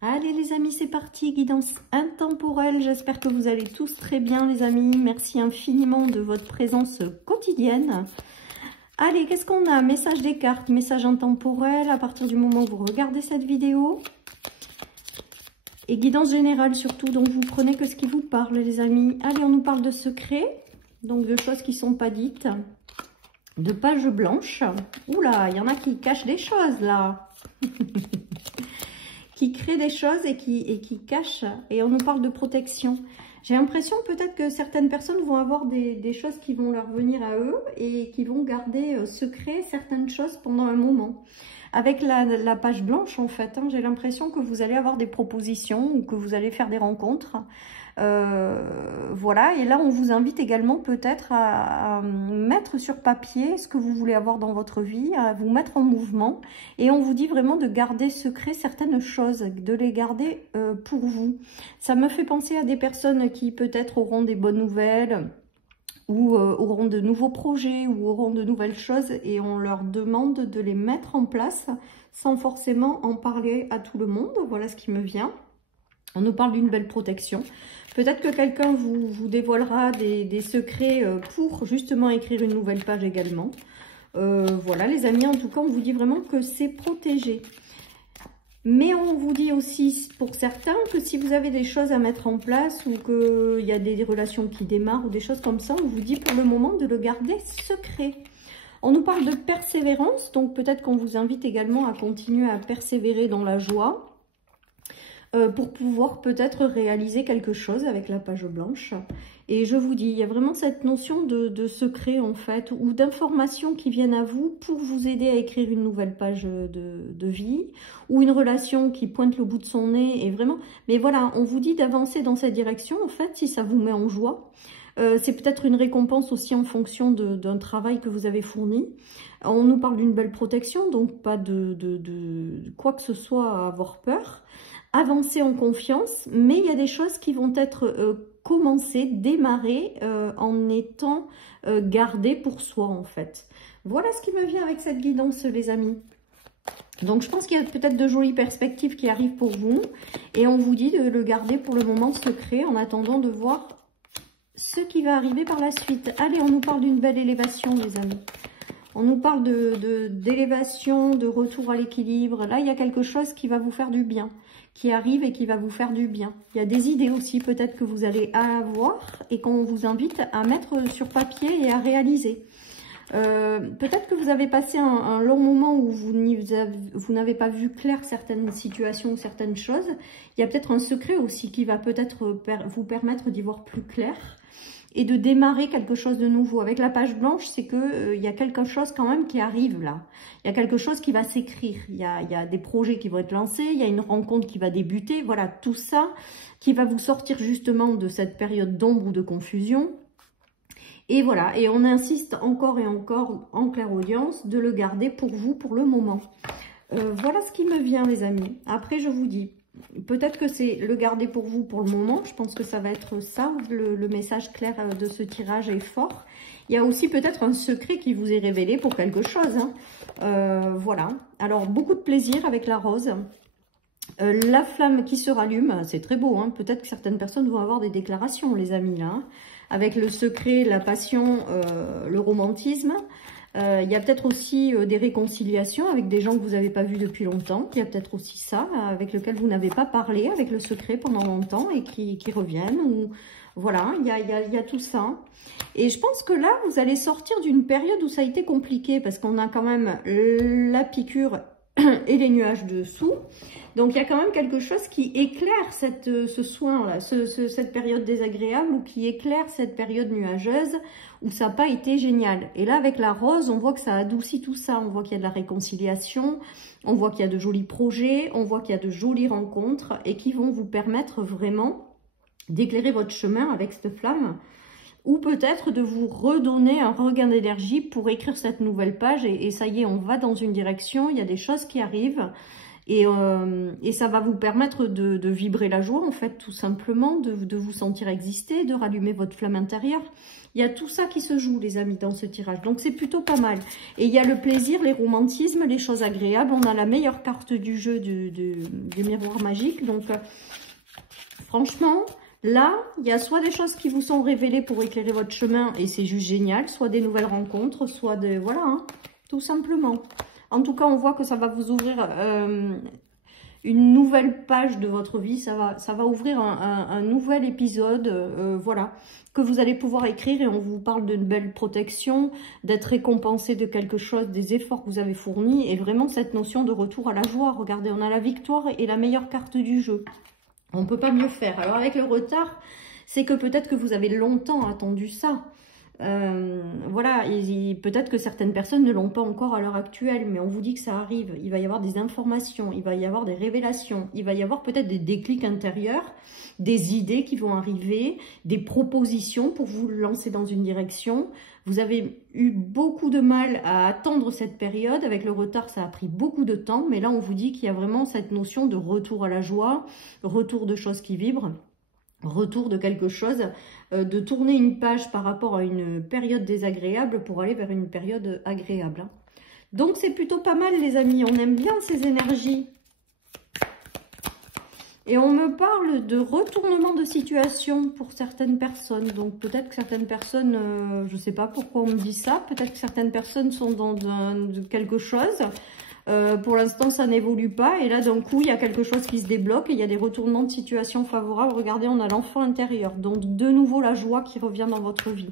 Allez les amis, c'est parti, guidance intemporelle. J'espère que vous allez tous très bien les amis. Merci infiniment de votre présence quotidienne. Allez, qu'est-ce qu'on a? Message des cartes, message intemporel à partir du moment où vous regardez cette vidéo. Et guidance générale surtout, donc vous prenez que ce qui vous parle les amis. Allez, on nous parle de secrets, donc de choses qui ne sont pas dites. De pages blanches. Oula, il y en a qui cachent des choses là. Qui créent des choses et qui cachent. Et on nous parle de protection. J'ai l'impression peut-être que certaines personnes vont avoir des choses qui vont leur venir à eux et qui vont garder secret certaines choses pendant un moment. Avec la page blanche, en fait, j'ai l'impression que vous allez avoir des propositions ou que vous allez faire des rencontres. Voilà, et là, on vous invite également peut-être à mettre sur papier ce que vous voulez avoir dans votre vie, à vous mettre en mouvement. Et on vous dit vraiment de garder secret certaines choses, de les garder pour vous. Ça me fait penser à des personnes qui peut-être auront des bonnes nouvelles, ou auront de nouveaux projets, ou auront de nouvelles choses, et on leur demande de les mettre en place sans forcément en parler à tout le monde. Voilà ce qui me vient. On nous parle d'une belle protection. Peut-être que quelqu'un vous dévoilera des secrets pour justement écrire une nouvelle page également. Voilà les amis, en tout cas on vous dit vraiment que c'est protégé. Mais on vous dit aussi, pour certains, que si vous avez des choses à mettre en place ou qu'il y a des relations qui démarrent ou des choses comme ça, on vous dit pour le moment de le garder secret. On nous parle de persévérance, donc peut-être qu'on vous invite également à continuer à persévérer dans la joie pour pouvoir peut-être réaliser quelque chose avec la page blanche. Et je vous dis, il y a vraiment cette notion de secret en fait, ou d'informations qui viennent à vous pour vous aider à écrire une nouvelle page de vie, ou une relation qui pointe le bout de son nez, et vraiment, mais voilà, on vous dit d'avancer dans cette direction en fait, si ça vous met en joie. C'est peut-être une récompense aussi en fonction d'un travail que vous avez fourni. On nous parle d'une belle protection, donc pas de quoi que ce soit à avoir peur. Avancer en confiance, mais il y a des choses qui vont être commencées, démarrées en étant gardées pour soi en fait. Voilà ce qui me vient avec cette guidance les amis. Donc je pense qu'il y a peut-être de jolies perspectives qui arrivent pour vous et on vous dit de le garder pour le moment secret en attendant de voir ce qui va arriver par la suite. Allez, on nous parle d'une belle élévation les amis. On nous parle d'élévation, de retour à l'équilibre. Là, il y a quelque chose qui va vous faire du bien, qui arrive et qui va vous faire du bien. Il y a des idées aussi peut-être que vous allez avoir et qu'on vous invite à mettre sur papier et à réaliser. Peut-être que vous avez passé un long moment où vous n'avez pas vu clair certaines situations, certaines choses. Il y a peut-être un secret aussi qui va peut-être vous permettre d'y voir plus clair et de démarrer quelque chose de nouveau. Avec la page blanche, c'est que il y a quelque chose quand même qui arrive là. Il y a quelque chose qui va s'écrire. Il y a des projets qui vont être lancés, il y a une rencontre qui va débuter. Voilà, tout ça qui va vous sortir justement de cette période d'ombre ou de confusion. Et voilà, et on insiste encore et encore en clairaudience de le garder pour vous pour le moment. Voilà ce qui me vient les amis. Après, je vous dis, peut-être que c'est le garder pour vous pour le moment. Je pense que ça va être ça, le message clair de ce tirage est fort. Il y a aussi peut-être un secret qui vous est révélé pour quelque chose. Voilà. Alors, beaucoup de plaisir avec la rose. La flamme qui se rallume, c'est très beau. Peut-être que certaines personnes vont avoir des déclarations, les amis, là. Avec le secret, la passion, le romantisme. Il y a peut-être aussi des réconciliations avec des gens que vous n'avez pas vus depuis longtemps. Il y a peut-être aussi ça, avec lequel vous n'avez pas parlé, avec le secret pendant longtemps et qui reviennent. Ou, voilà, il y a tout ça. Et je pense que là, vous allez sortir d'une période où ça a été compliqué parce qu'on a quand même la piqûre et les nuages dessous. Donc, il y a quand même quelque chose qui éclaire ce soin-là, cette période désagréable ou qui éclaire cette période nuageuse où ça n'a pas été génial. Et là, avec la rose, on voit que ça adoucit tout ça. On voit qu'il y a de la réconciliation, on voit qu'il y a de jolis projets, on voit qu'il y a de jolies rencontres et qui vont vous permettre vraiment d'éclairer votre chemin avec cette flamme ou peut-être de vous redonner un regain d'énergie pour écrire cette nouvelle page. Et ça y est, on va dans une direction, il y a des choses qui arrivent. Et ça va vous permettre de vibrer la joie, en fait, tout simplement, de vous sentir exister, de rallumer votre flamme intérieure. Il y a tout ça qui se joue, les amis, dans ce tirage. Donc, c'est plutôt pas mal. Et il y a le plaisir, les romantismes, les choses agréables. On a la meilleure carte du jeu des miroirs magiques. Donc, franchement, là, il y a soit des choses qui vous sont révélées pour éclairer votre chemin, et c'est juste génial, soit des nouvelles rencontres, soit des... Voilà, hein, tout simplement. En tout cas, on voit que ça va vous ouvrir une nouvelle page de votre vie. Ça va ouvrir un nouvel épisode, voilà, que vous allez pouvoir écrire. Et on vous parle d'une belle protection, d'être récompensé de quelque chose, des efforts que vous avez fournis. Et vraiment, cette notion de retour à la joie. Regardez, on a la victoire et la meilleure carte du jeu. On ne peut pas mieux faire. Alors, avec le retard, c'est que peut-être que vous avez longtemps attendu ça. Voilà, peut-être que certaines personnes ne l'ont pas encore à l'heure actuelle, mais on vous dit que ça arrive. Il va y avoir des informations, il va y avoir des révélations, il va y avoir peut-être des déclics intérieurs, des idées qui vont arriver, des propositions pour vous lancer dans une direction. Vous avez eu beaucoup de mal à attendre cette période. Avec le retard, ça a pris beaucoup de temps, mais là, on vous dit qu'il y a vraiment cette notion de retour à la joie, retour de choses qui vibrent, retour de quelque chose, de tourner une page par rapport à une période désagréable pour aller vers une période agréable. Donc, c'est plutôt pas mal, les amis. On aime bien ces énergies. Et on me parle de retournement de situation pour certaines personnes. Donc, peut-être que certaines personnes, je ne sais pas pourquoi on me dit ça. Peut-être que certaines personnes sont dans quelque chose. Pour l'instant, ça n'évolue pas. Et là, d'un coup, il y a quelque chose qui se débloque. Et il y a des retournements de situation favorables. Regardez, on a l'enfant intérieur. Donc, de nouveau, la joie qui revient dans votre vie.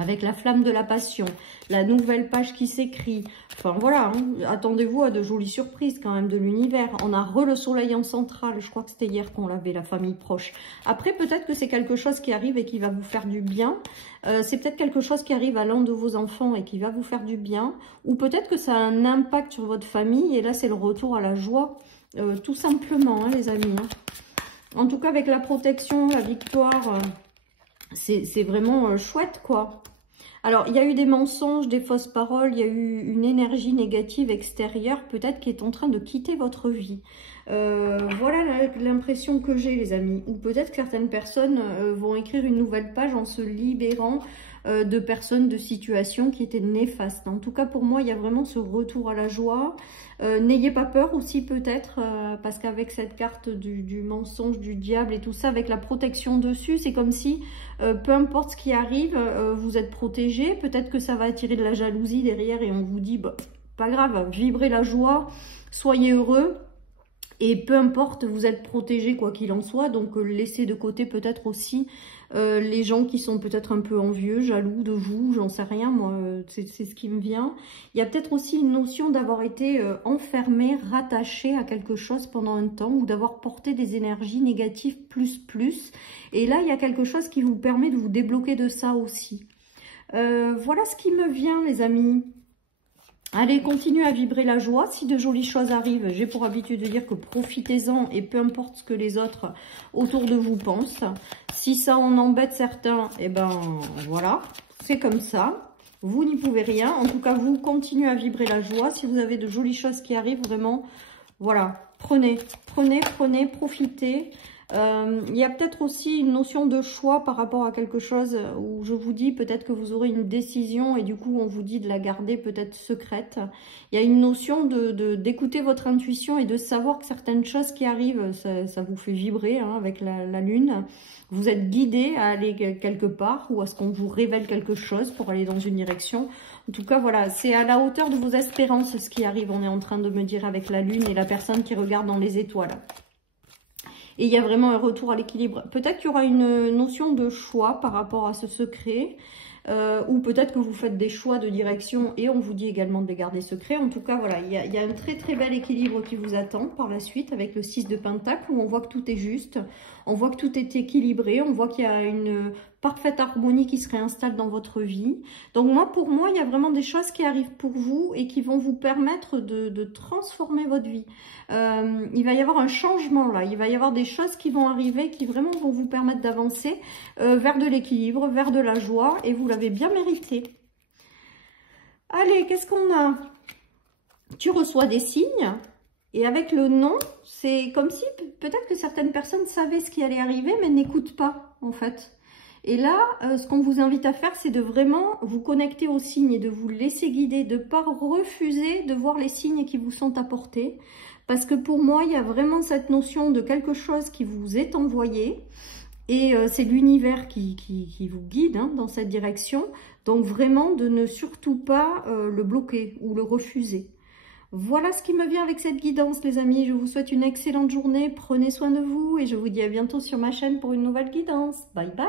Avec la flamme de la passion. La nouvelle page qui s'écrit. Enfin, voilà. Hein. Attendez-vous à de jolies surprises, quand même, de l'univers. On a le soleil en centrale. Je crois que c'était hier qu'on l'avait, la famille proche. Après, peut-être que c'est quelque chose qui arrive et qui va vous faire du bien. C'est peut-être quelque chose qui arrive à l'un de vos enfants et qui va vous faire du bien. Ou peut-être que ça a un impact sur votre famille. Et là, c'est le retour à la joie. Tout simplement, hein, les amis. Hein. En tout cas, avec la protection, la victoire, c'est vraiment chouette, quoi. Alors, il y a eu des mensonges, des fausses paroles, il y a eu une énergie négative extérieure, peut-être qui est en train de quitter votre vie. Voilà l'impression que j'ai, les amis. Ou peut-être que certaines personnes vont écrire une nouvelle page en se libérant de personnes, de situations qui étaient néfastes. En tout cas, pour moi, il y a vraiment ce retour à la joie. N'ayez pas peur aussi, peut-être, parce qu'avec cette carte du mensonge, du diable et tout ça, avec la protection dessus, c'est comme si, peu importe ce qui arrive, vous êtes protégé. Peut-être que ça va attirer de la jalousie derrière et on vous dit, bah, pas grave, vibrez la joie, soyez heureux. Et peu importe, vous êtes protégé quoi qu'il en soit, donc laissez de côté peut-être aussi les gens qui sont peut-être un peu envieux, jaloux de vous, j'en sais rien, moi, c'est ce qui me vient. Il y a peut-être aussi une notion d'avoir été enfermé, rattaché à quelque chose pendant un temps, ou d'avoir porté des énergies négatives plus. Et là, il y a quelque chose qui vous permet de vous débloquer de ça aussi. Voilà ce qui me vient, les amis. Allez, continuez à vibrer la joie. Si de jolies choses arrivent, j'ai pour habitude de dire que profitez-en et peu importe ce que les autres autour de vous pensent. Si ça en embête certains, eh ben voilà, c'est comme ça. Vous n'y pouvez rien. En tout cas, vous continuez à vibrer la joie. Si vous avez de jolies choses qui arrivent, vraiment, voilà, prenez, profitez. Il y a peut-être aussi une notion de choix par rapport à quelque chose où je vous dis peut-être que vous aurez une décision et du coup on vous dit de la garder peut-être secrète. Il y a une notion d'écouter votre intuition et de savoir que certaines choses qui arrivent, ça vous fait vibrer hein, avec la lune. Vous êtes guidé à aller quelque part ou à ce qu'on vous révèle quelque chose pour aller dans une direction. En tout cas, voilà, c'est à la hauteur de vos espérances ce qui arrive. On est en train de me dire avec la lune et la personne qui regarde dans les étoiles. Et il y a vraiment un retour à l'équilibre. Peut-être qu'il y aura une notion de choix par rapport à ce secret. Ou peut-être que vous faites des choix de direction et on vous dit également de les garder secrets. En tout cas, voilà, il y a un très bel équilibre qui vous attend par la suite avec le 6 de Pentacle où on voit que tout est juste, on voit que tout est équilibré, on voit qu'il y a une parfaite harmonie qui se réinstalle dans votre vie. Donc pour moi, il y a vraiment des choses qui arrivent pour vous et qui vont vous permettre de transformer votre vie. Il va y avoir un changement là, il va y avoir des choses qui vont arriver qui vraiment vont vous permettre d'avancer vers de l'équilibre, vers de la joie et vous l'avez bien mérité. Allez, qu'est-ce qu'on a? Tu reçois des signes. Et avec le non, c'est comme si peut-être que certaines personnes savaient ce qui allait arriver, mais n'écoutent pas, en fait. Et là, ce qu'on vous invite à faire, c'est de vraiment vous connecter aux signes et de vous laisser guider, de ne pas refuser de voir les signes qui vous sont apportés. Parce que pour moi, il y a vraiment cette notion de quelque chose qui vous est envoyé. Et c'est l'univers qui vous guide hein, dans cette direction. Donc vraiment, de ne surtout pas le bloquer ou le refuser. Voilà ce qui me vient avec cette guidance, les amis. Je vous souhaite une excellente journée. Prenez soin de vous et je vous dis à bientôt sur ma chaîne pour une nouvelle guidance. Bye bye!